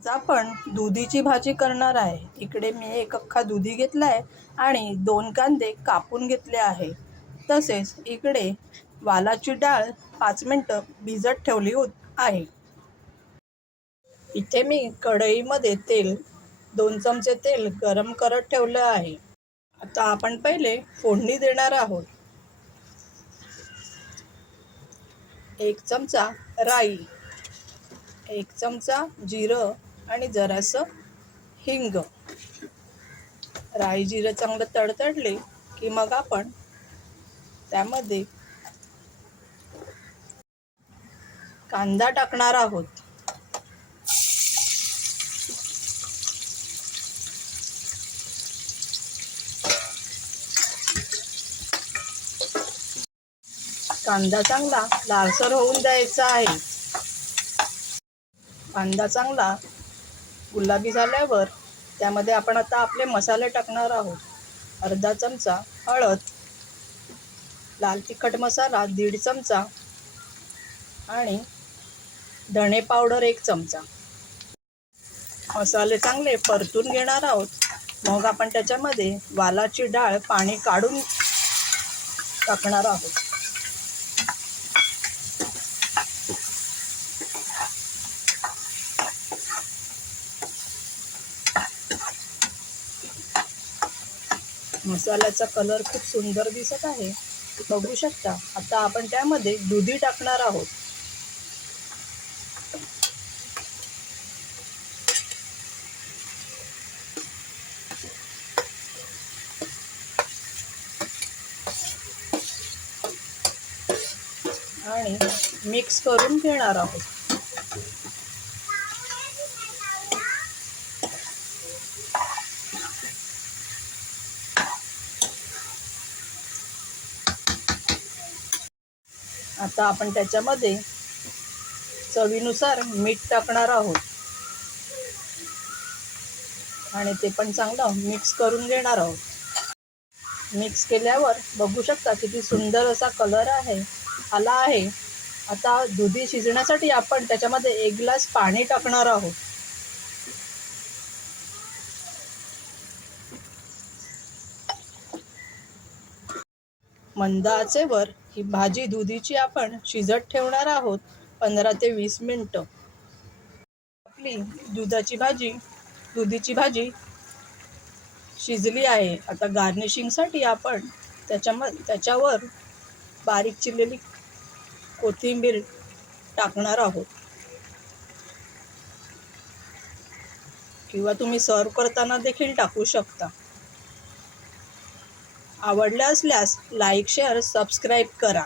आज आपण दुधीची भाजी करणार आहे। इकडे मी एक अख्खा दुधी घेतला आहे आणि 2 कांदे कापून घेतले आहे। तसेच इकडे वालाची डाळ 5 मिनिटं भिजत ठेवली आहे। इथे मी कढईमध्ये 2 चमचे तेल गरम करत ठेवलं आहे। आता आपण पहिले फोडणी देणार आहोत। 1 चमचा राई, 1 चमचा जिरं आणि जरासं हिंग। राई जिरं चांगलं तडतडले की मग आपण त्यामध्ये कांदा टाकणार आहोत। कांदा चांगला लालसर होऊन द्यायचा आहे। कांदा चांगला गुलाबी झाल्यावर त्यामध्ये आपण आता आपले मसाले टाकणार आहोत। अर्धा चमचा हळद, लाल तिखट मसाला 1.5 चमचा आणि धणे पावडर 1 चमचा। मसाले चांगले परतून घेणार आहोत। मग आपण त्याच्यामध्ये वालाची डाळ पाणी काढून टाकणार आहोत। मसाल्याचा कलर खूप सुंदर दिसत आहे, बघू शकता। आता आपण त्यामध्ये दुधी टाकणार आहोत। आणि मिक्स करून घेणार आहोत। आता आपण त्याच्यामध्ये चवीनुसार मीठ टाकणार आहोत आणि ते पण चांगलं मिक्स करून घेणार आहोत। मिक्स केल्यावर बघू शकता किती सुंदर असा कलर आला आहे। आता दुधी शिजण्यासाठी आपण त्याच्यामध्ये 1 ग्लास पाणी टाकणार आहोत। मंद आचेवर ही भाजी दुधीची आपण शिजत ठेवणार आहोत 15 ते 20 मिनिटं। आपली दुधीची भाजी शिजली आहे। आता गार्निशिंगसाठी आपण त्याच्यावर बारीक चिरलेली कोथिंबीर टाकणार आहोत किंवा तुम्ही सर्व करताना देखील टाकू शकता। आवडले असल्यास लाईक, शेअर, सबस्क्राईब करा।